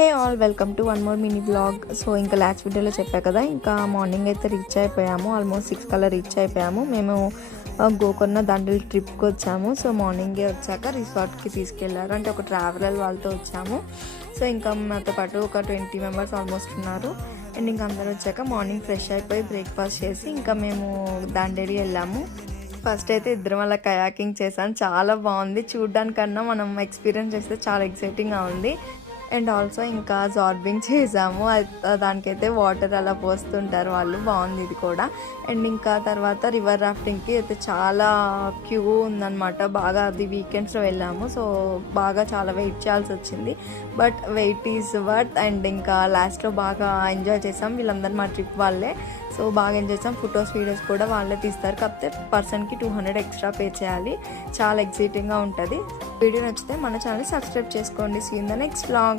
Hey all, welcome to one more mini blog. So ఇంకా last వీడియోలో చెప్పా కదా, ఇంకా మార్నింగ్ అయితే రీచ్ అయిపోయాము. ఆల్మోస్ట్ 6 కల్లా రీచ్ అయిపోయాము. మేము గోకర్ణ దండల్ ట్రిప్కి వచ్చాము. సో మార్నింగే వచ్చాక రిసార్ట్కి తీసుకెళ్లారు, అంటే ఒక ట్రావెలర్ వాళ్ళతో వచ్చాము. సో ఇంకా మాతో పాటు ఒక 20 మెంబర్స్ ఆల్మోస్ట్ ఉన్నారు. అండ్ ఇంకా అందరూ వచ్చాక మార్నింగ్ ఫ్రెష్ అయిపోయి బ్రేక్ఫాస్ట్ చేసి ఇంకా మేము దండేలి వెళ్ళాము. ఫస్ట్ అయితే ఇద్దరం అలా కయాకింగ్ చేశాను. చాలా బాగుంది, చూడ్డానికన్నా మనం ఎక్స్పీరియన్స్ చేస్తే చాలా ఎక్సైటింగ్గా ఉంది. అండ్ ఆల్సో ఇంకా జార్బింగ్ చేసాము. దానికైతే వాటర్ అలా పోస్తుంటారు వాళ్ళు, బాగుంది ఇది కూడా. అండ్ ఇంకా తర్వాత రివర్ రాఫ్టింగ్కి అయితే చాలా క్యూ ఉందన్నమాట. బాగా అది వీకెండ్స్లో వెళ్ళాము, సో బాగా చాలా వెయిట్ చేయాల్సి వచ్చింది. But wait is worth. And ఇంకా లాస్ట్లో బాగా ఎంజాయ్ చేసాం. వీళ్ళందరూ మా ట్రిప్ వాళ్ళే, సో బాగా ఎంజాయ్ చేసాం. ఫొటోస్ వీడియోస్ కూడా వాళ్ళే తీస్తారు, కాకపోతే పర్సన్కి 200 ఎక్స్ట్రా పే చేయాలి. చాలా ఎక్సైటింగ్గా ఉంటుంది. వీడియో నచ్చితే మన ఛానల్ సబ్స్క్రైబ్ చేసుకోండి. See in the next vlog.